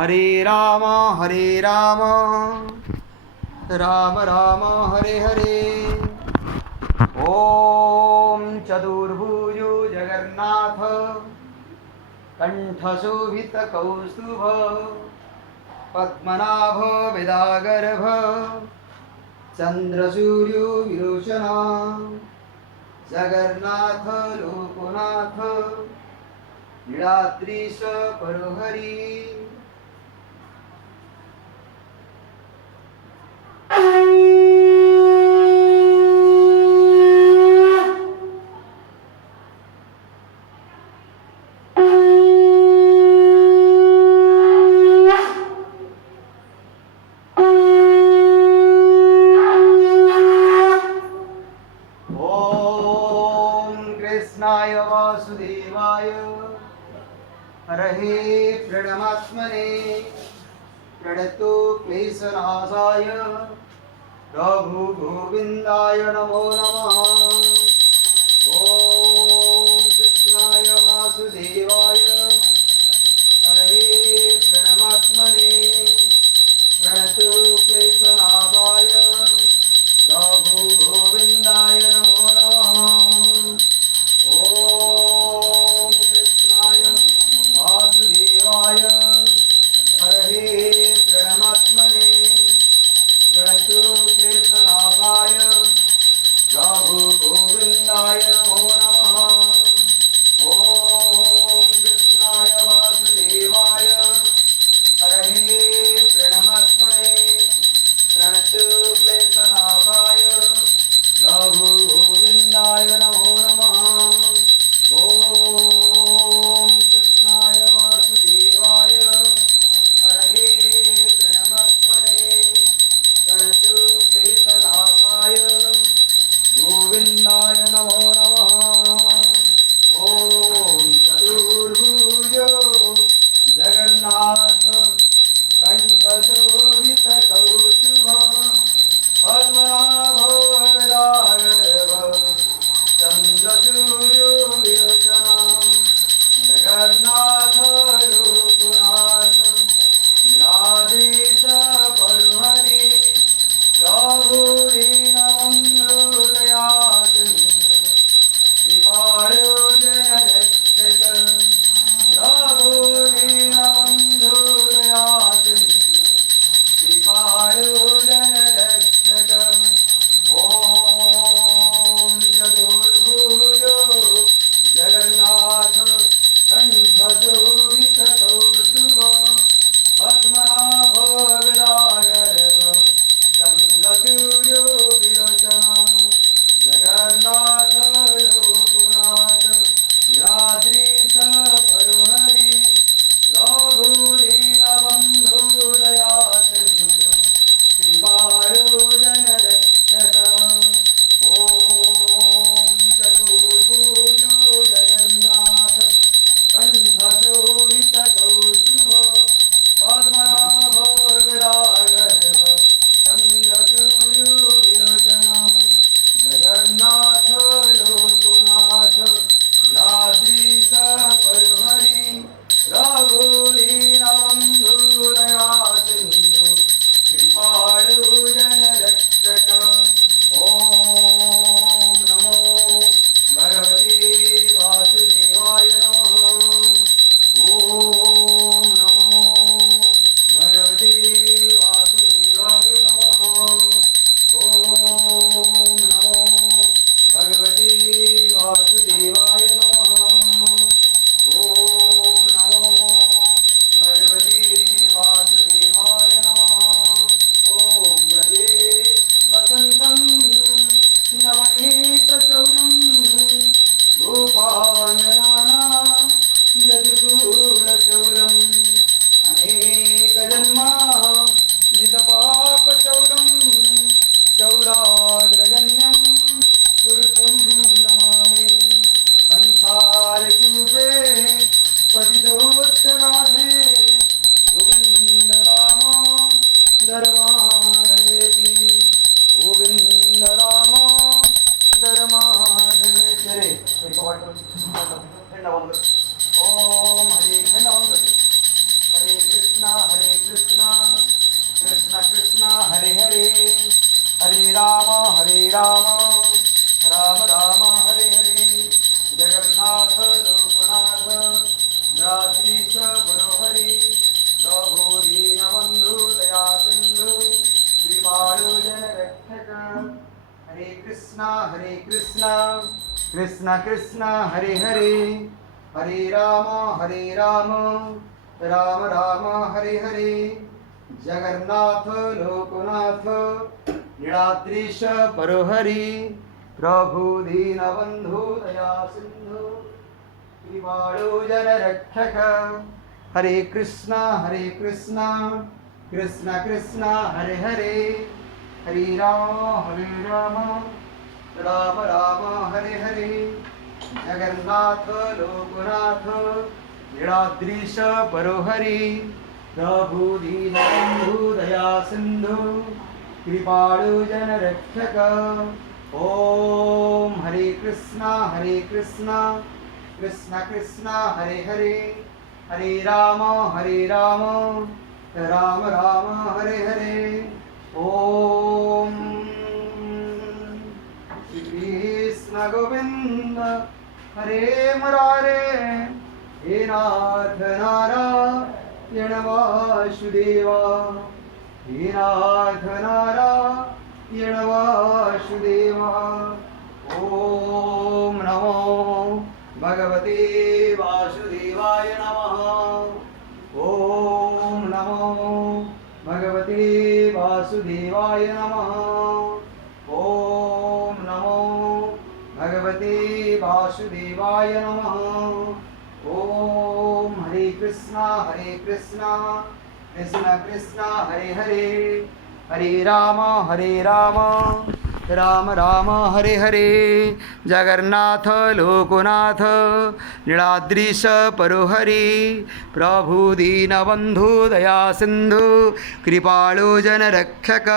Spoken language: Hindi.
हरे राम राम राम हरे हरे। ओम चतुर्भुजो जगन्नाथ कंठशोभित कौस्तुभ पद्मनाभ विदागर्भ चंद्रसूर्यो विरोचन जगन्नाथ लोकनाथ नीलाद्रीश परोहरी। कृष्णाय वासुदेवाय हरहे प्रणमात्मने प्रणतो क्लेशनाशाय रघुगोविन्दाय नमो नमः। ॐ कृष्णाय वासुदेवाय हरहे प्रणमात्मने प्रणतो क्लेशनाशाय रघुगोविन्दाय नमो नमः। ॐ कृष्णाय वासुदेवाय हरहे प्रणमात्मने प्रणतो क्लेशनाशाय रघुगोविन्दाय कृष्ण कृष्ण कृष्ण हरे हरे हरे राम राम राम हरे हरे जगन्नाथ लोकनाथ नीलाद्रीश परोहरि प्रभु दीनबंधु दया सिंधु कृपाळु जनरक्षक हरे कृष्ण कृष्ण कृष्ण हरे हरे हरे राम राम राम हरे हरे जगन्नाथ लोकनाथ नीलाद्रीश परोहरि प्रभु दीनबंधु दया सिंधु कृपाळु जनरक्षक ओम हरे कृष्ण कृष्ण कृष्ण हरे हरे हरे राम राम राम हरे हरे ओम श्री कृष्ण गोविंद हरे मुरारे हे नाथ नारायण वासुदेवा हे नाथ नारायण वासुदेवा ओम नमो भगवते वासुदेवाय नमः ओम नमो भगवते वासुदेवाय नमः ओम नमो भगवते वासुदेवाय नमः ओम हरे कृष्ण कृष्ण कृष्ण हरे हरे हरे राम राम राम हरे हरे जगन्नाथ लोकनाथ नीलाद्रीश परोहरि प्रभु दीनबंधु दया सिंधु कृपाळु जनरक्षक